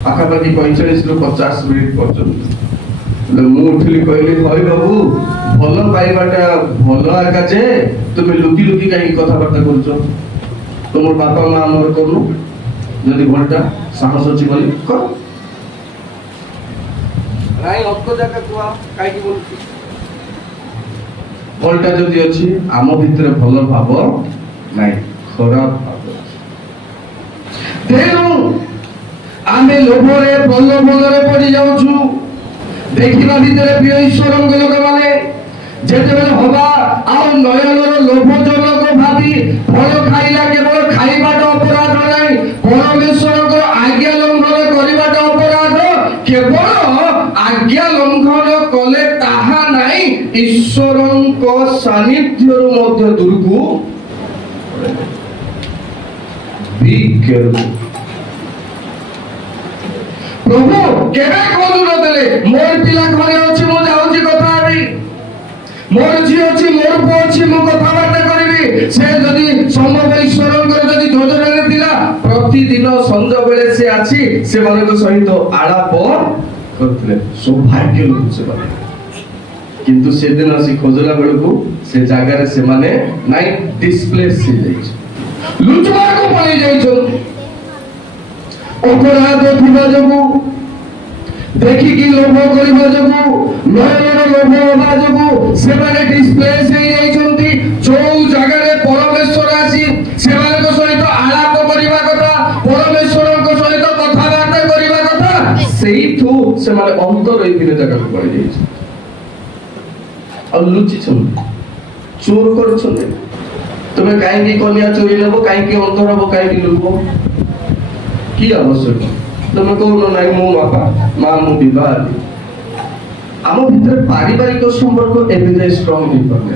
पाखापाखि 45 रु 50 मिनिट पर्यंत मु उठिली कहली हई बाबू भल पाइबाटा भल आका जे तुम लुकी लुकी कहीं कथबार्ता कर तुम बापा माँ आमर करू जदि भलटा साहस अच्छी बोली कर राई अल्प जगह कुआ काई बोल भलटा जदि अच्छी आम भितर भल भाव नहीं खराब भाव तेणु आमे लोभरे प्रलोभनरे पड़ी जाउछु देखिबा भितर प्रिय ईश्वरଙ୍କ ଲୋକମାନେ जेतेबेले हवा आ नयनर लोभजनक भाबी फल खाइला केवल खाइबाटा अपराध नाही परमेश्वरଙ୍କ आज्ञा लंघन करिबाटा अपराध केवल आज्ञा लंघन कले ताहा नाही ईश्वरଙ୍କ सानिध्यरु मध्य दूरकु बी केयरफुल प्रभु केबे कहलु न देले मोर पिला घरे अछि मु जाउची कथा आबी मोर झी अछि मोर पुଅ अछि मु कथा बार्ता करिवि से जदि संभव ईश्वरଙ୍କର जदि योजना रे थिला प्रतिदिन संज बेले से आछि से मानक सहित आलाप करथले सौभाग्य लोक से बारे किंतु से दिन आसी खोजला बेलको से जागा रे से माने नाइ डिस्प्लेस से जाई लुचवा को पळी जाई छ अपराध थिबा जगु देखि कि लोभ करिबा जगु नयनर लोभ होबा जगु से माने डिस्प्लेस हे जाई छंती जो जागा रे परमेश्वर आसी से मानक सहित आलाप करिबा कथा परमेश्वरଙ୍କ सहित कथा बार्ता करिबा कथा सेइथु से माने अंतर एई दिन जागा को पळी जाई छ आ लुचि छन चोर कर छन तुमे काई की कन्या चोरी लेबो काई की अंतर हबो काई की लुबो की आवश्यक तुम कहून ना मो बापा माँ मु बह आम भीतर पारिवारिक संपर्क एवं स्ट्रंग नहीं पारे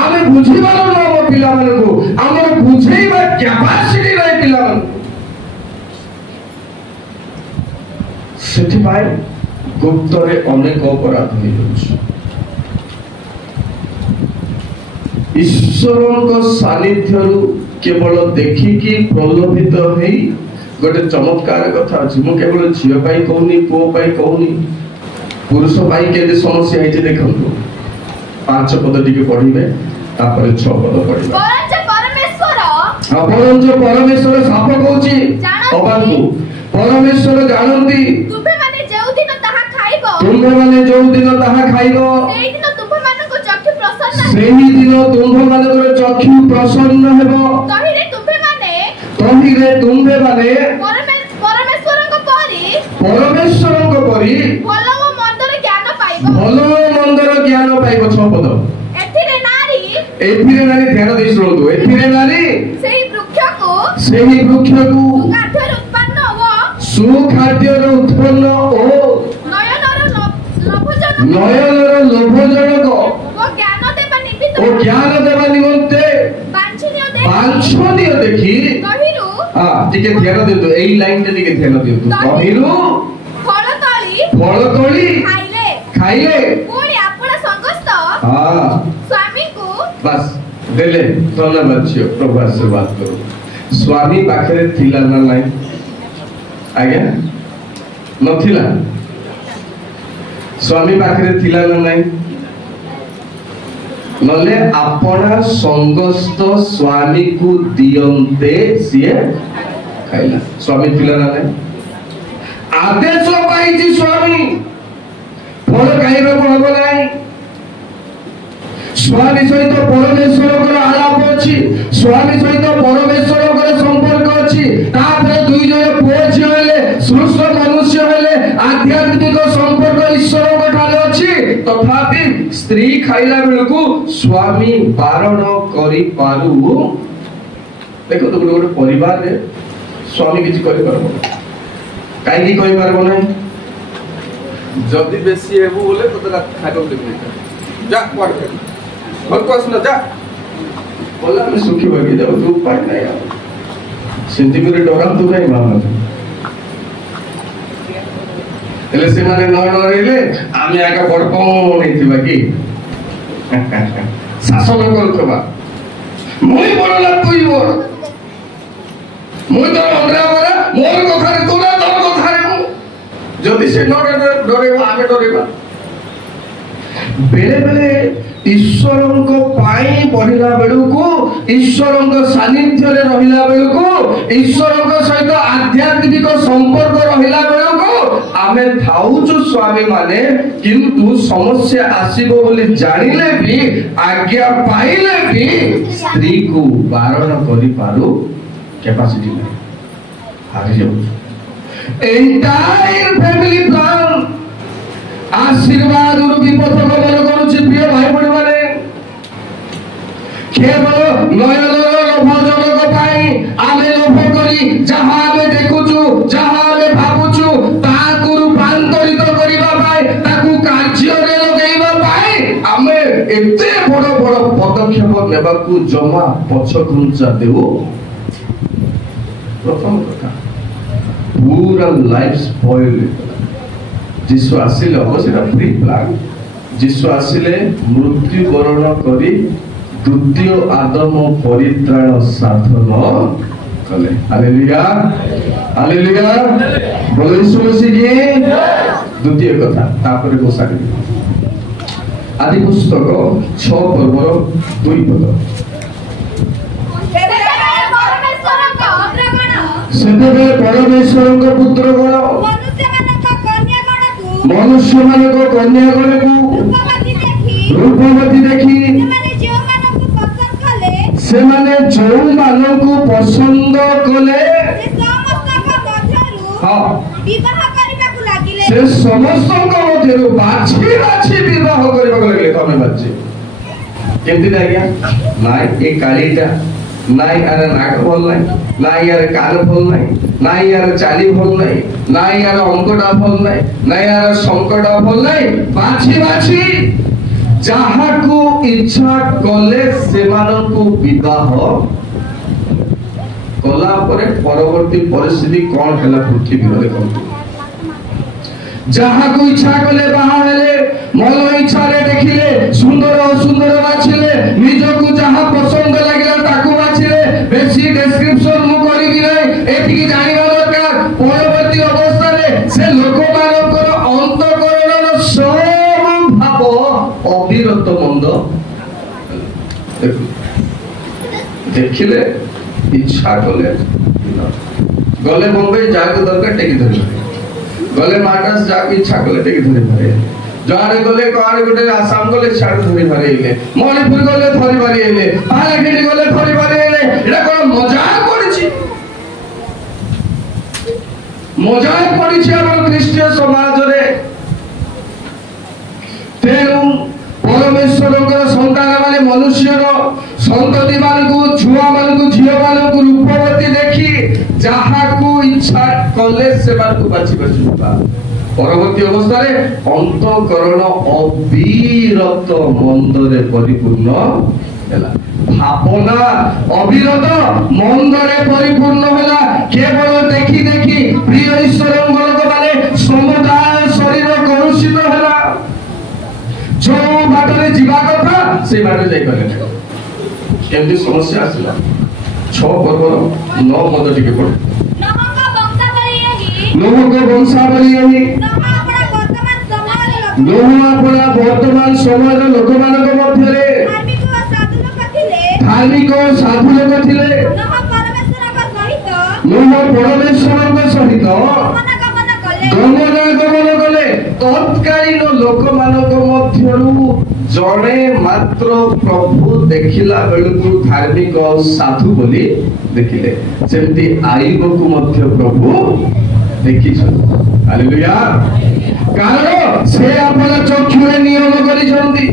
आम बुझीबार आम पिला आम बुझेबा कैपेसिटी नहीं पिला सेठिपाई गुप्तरे अनेक अपराध हो जाउछ ईश्वरଙ୍କ सानिध्यरु केवल देखिकी प्रलोभित होई गोटे चमत्कार कथा अछि मु केवल झियो पाई कहूनी पुओ पाई कहूनी पुरुष पाई केते समस्या है जे देखंतु 5 पद टिके पढिबे तापर 6 पद पढिबे परमेश्वर साप कहूची अबांतु परमेश्वर जानंती तुमे माने जेउ दिन ताहा खाइबो सेही दिन तुम मानकर चक्षु प्रसन्न हेबो तहिरे तुम्भे माने परमेश्वरଙ୍କ परि भलो मंदर ज्ञान पाइबो 6 पद एथिरे नारी ध्यान देई सुनतु एथिरे नारी सेही वृक्ष को सुखाद्यर उत्पन्न हो नयनर लोभजनक ओ ज्ञान देवा निमंते बांछनीय देखि हां टिके ध्यान देतु एई लाइन टे टिके ध्यान देतु कहिरु फल तोली खाइले पुणी आपण संगस्त हां स्वामी को बस देले धन्यवाद छियो प्रभु आशीर्वाद करो स्वामी पाखरे थिला ना नाही आज्ञा नथिला स्वामी पाखरे थिला ना नाही नले अपना संगस्त स्वामी को दियंते सिए खाइला स्वामी थिला ना नाही आदेश पाइछि स्वामी फल खाइबा को हबो नाही स्वामी सहित परमेश्वर आलाप अछि स्वामी सहित परमेश्वर संपर्क अछि तापर दुई जण पुओ झियो हेले सुस्थ मनुष्य हेले आध्यात्मिक संपर्क ईश्वर ठारे अछि तथापि स्त्री खाइला बेलकु स्वामी बारण करि पारु देखो तो गोटे परिवार रे स्वामी किछि करि परबो काई की कहि परबो नै जदी बेसी हेबो बोले तो खाइबो देबो जा पड़ भक्वास न जा बोला मैं सुखी बगी जाओ तू पाई नहीं यार सिंधी मेरे डराम तू नहीं मानो एले से माने न डरेले आमी आका बडको नहीं थिबा की शासन करथबा मुई बडला तुई बड मुई तो अंद्रा बरा मोर कथारे तू ना तोर कथारे जदि से न डरेबा आमे डरेबा बेले बेले ईश्वरଙ୍କ ପାଇଁ ପଢିଲା ବେଳକୁ ଈଶ୍ୱରଙ୍କ ସାନ୍ନିଧ୍ୟରେ ରହିଲା ବେଳକୁ ଈଶ୍ୱରଙ୍କ ସହିତ ଆଧ୍ୟାତ୍ମିକ ସମ୍ପର୍କ ରହିଲା ବେଳକୁ ଆମେ ଥାଉଛୁ ସ୍ୱାମୀ ମାନେ କିନ୍ତୁ ସମସ୍ୟା ଆସିବ ବୋଲି ଜାଣିଲେ ବି ଆଜ୍ଞା ପାଇଲେ ବି ସ୍ତ୍ରୀକୁ ବାରଣ କରିପାରୁ କ୍ୟାପାସିଟି ନାହିଁ ହାରି ଯାଉଛୁ ଏଣ୍ଟାୟାର ଫ୍ୟାମିଲି ପ୍ଲାନ आशीर्वाद विपद गमन करुछि प्रिय भाई बहन माने केवल नयनर लोभजनक पाई आमे लोभ करी जहां आमे देखुछु जहां आमे भाबुछु ताकु रूपांतरित करिबा पाई ताकु कार्य रे लगेइबा पाई आमे एते बड़ बड़ पदक्षेप नेबाकु जमा पछ घुंचा देउ प्रथम कथा पूरा लाइफ स्पॉइल जीशु आसिले अवश्य प्री प्लान जीशु आसिले मृत्युवरण करी द्वितीय आदम परित्राण साधन कले हालेलुया हालेलुया बोलो यीशु मसीह की द्वितीय कथा तापर को सारी आदि पुस्तक 6 पर्वर 2 पद सेतेबेले परमेश्वर पुत्र गण मनुष्य मानक कन्या गण को रूपवती देखी से माने जो मानक पसंद कले से समस्त मध्यरु बाछि बाछि विवाह करबा लागले तमे बाछि केमति लागिया नाइ ए कालीटा नाइ आरे नाक भल नाइ नाइ आरे कान भल नाइ नाइ आरे चाली भल नाइ नाइ आरे अंकटा भल नाइ नाइ आरे संकटा भल नाइ बाछि बाछि जहा को इच्छा कले सेमानकु विवाह कला परे परवर्ती परिस्थिति कोन हैला पृथ्वी रे कोन जहा को इच्छा कले बाहा हेले मन इच्छा रे देखिले सुंदर असुंदर बाछिले निजको जहा पसंद लागिला ताकू बाछिले बेसी डिस्क्रिप्शन मु करी कि नै एतिकी जानिबा दरकार परवर्ती अवस्था रे से लोक मानकर अंतःकरणर सब भाव अविरत मंद देखिले इच्छा कले गले बम्बई जाको दरकार टेकी धरि गले मार्कस जाको इच्छा कले टेकी धरि मारे जारे गले कारे गुटे आसाम गले छाड़ धरि मारेले मणिपुर गले धरि मारेले पालाखेड़ी गले धरि मारेले एटा कोन मजाक पड़िछि हमर ख्रीष्टीय समाज रे तेनु परमेश्वरकर संतान माने मनुष्यर संतति मानकु छुआ मानकु झियो मानकु रूपवती देखि जाहाकु इच्छा कले से मानकु बाछि बाछुबा परवर्ती अवस्था रे अंतःकरण अविरत मंदरे परिपूर्ण हैला भावना अविरत मंदरे परिपूर्ण हैला केवल देखि देखि प्रिय ईश्वर लोक माने समुदाय शरीर कलुषित हैला जो बाटरे जीवा कथा से बाटे जाई पारे केमती समस्या आसिला 6 पर्वर 9 पद टिके पढ लोक वंशावली यही लोक अपना वर्तमान समय लोक मानक मध्यरे धार्मिक साधु लोक थिले लोक परमेश्वरक सहित गमनागमन कले तत्कालीन लोक मानक मध्यरु जणे मात्र प्रभु देखिला बेलकु धार्मिक साधु बोली देखिले सेमती आयुब को मध्य प्रभु देखि हालेलुया कारण से अपना चक्षु रे नियम करि छथि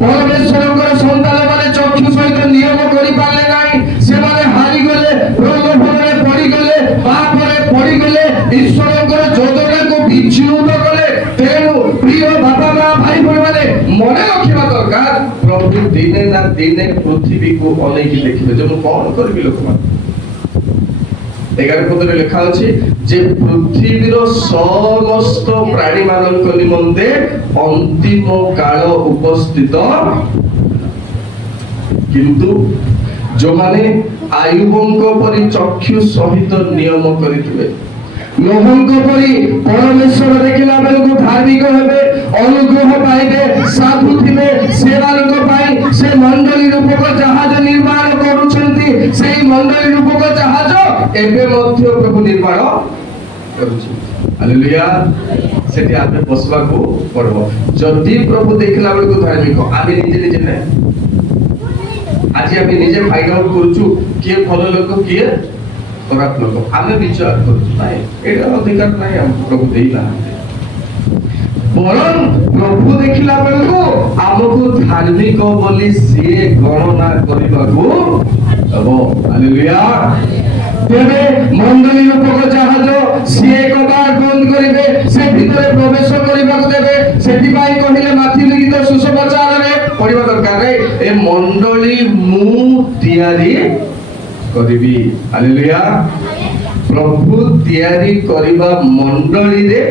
परमेश्वरकर संतान माने चक्षु सहित नियम करि पाले नाही से माने हारि गले प्रलोभन रे पड़ी गले पाप रे पड़ी गले ईश्वरकर जोजना को विच्युत कले तेनु प्रिय बाबा मा भाई बहन माने मने रखिबा दरकार प्रभु दिने ना दिने पृथ्वी को अनेक देखिबे जे कोन करबी लोक मान 11 पदरे लिखा अछि जे पृथ्वीर समस्त प्राणी मानक निमंते अंतिम काल उपस्थित किंतु जो माने आयुबंक परि चक्षु सहित नियम करितबे नोहंक परि परमेश्वर हालेलुया सेठी आमे बसवा को पड़बो जदि प्रभु देखला बेल को धार्मिक आमे निजे निजे ने आज आमे निजे फाइंड आउट करछु के भलो लोक के खराब लोक आमे विचार करछु नाही एटा अधिकार नाही हम प्रभु देइला बरं प्रभु देखिला बेल को आमको धार्मिक बोली से गणना करबा को हबो हालेलुया तेरे मंडली लोक जहाज सी एक बार बंद करिवे से भीतर प्रवेश करबा को देबे सेठी पाई कहिले माथि लिखित सुसमाचार रे पढिबा दरकार रे ए मंडली मु तयारी करबी हालेलुया प्रभु तयारी करबा मंडली रे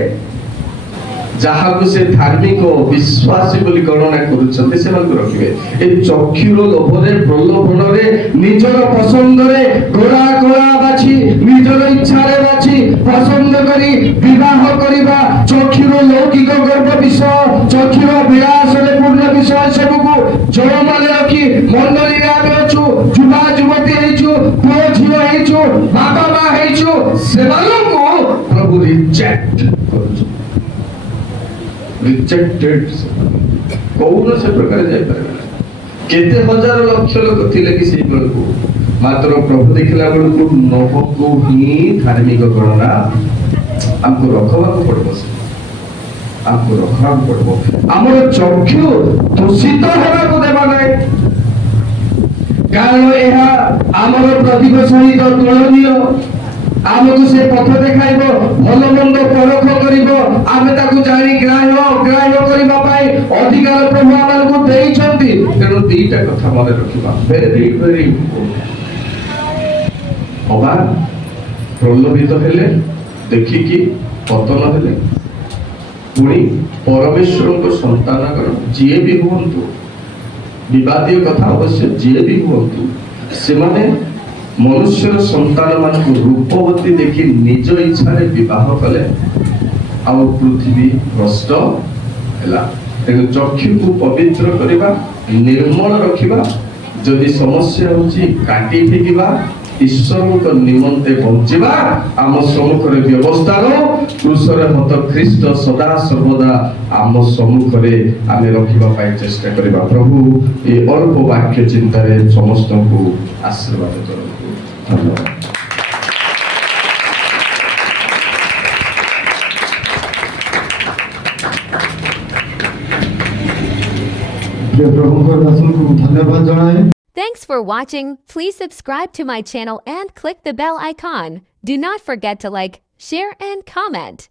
जहाँ को से धार्मिक विश्वासी बोली गणना करूछन्ते से मन रखिबे ए चक्षुर लोभरे प्रलोभनरे निजर पसंदरे गोरा गोरा बाछि निजर इच्छारे बाछि पसंद करी विवाह करिबा चक्षुर लौकिक गर्व विषय चक्षुर विलास रे पूर्ण विषय सबको जय माने रखी मंडली रे आबे अछु जुवा जुवती हेछु पुओ झियो हेछु बाबा मा हेछु सेମାନଙ୍କୁ प्रभु रिजेक्ट करूछ रिजेक्टेड कौन से प्रकार जाय पारे केते हजार लक्ष लोक थिले कि सेई बेल को मात्र प्रभु देखला बेल को नभ को ही धार्मिक गणना हमको रखवा को पड़बो हमको रखवा को पड़बो हमर चक्षु दूषित होबा को देबा नै कारण एहा हमर प्रदीप सहित तुलनीय आमको से पथ देखाइबो भलो मंद परख करिबो आमे ताकू जानि ग्राह्य करिबा पाई अधिकार प्रभु आमानकु देइछन्ति तेनु दीटा कथा मने रखिबा वेरी होबा प्रलोभित हेले देखि कि पतन हेले पुणी परमेश्वर को संतान कर जे भी होंतु विवादीय कथा अवश्य जे भी होंतु से माने मनुष्य संतान मान को रूपवती देखि निज इच्छा रे विवाह कले आ पृथ्वी भ्रष्ट हैला तेनु चक्षु को पवित्र करिबा निर्मल रखिबा जदि समस्या होची काटी फेकिबा ईश्वर को निमंते पहुंचीबा आम सम्मुख रे व्यवस्था रो क्रूसरे हत ख्रीष्ट सदा सर्वदा आम सम्मुख रे आमे रखिबा पाई चेष्टा करिबा प्रभु ए अल्प वाक्य चिंता रे समस्त को आशीर्वाद करु धन्यवाद प्रभु को दासन को धन्यवाद जणाए Thanks for watching. Please subscribe to my channel and click the bell icon. Do not forget to like, share and comment.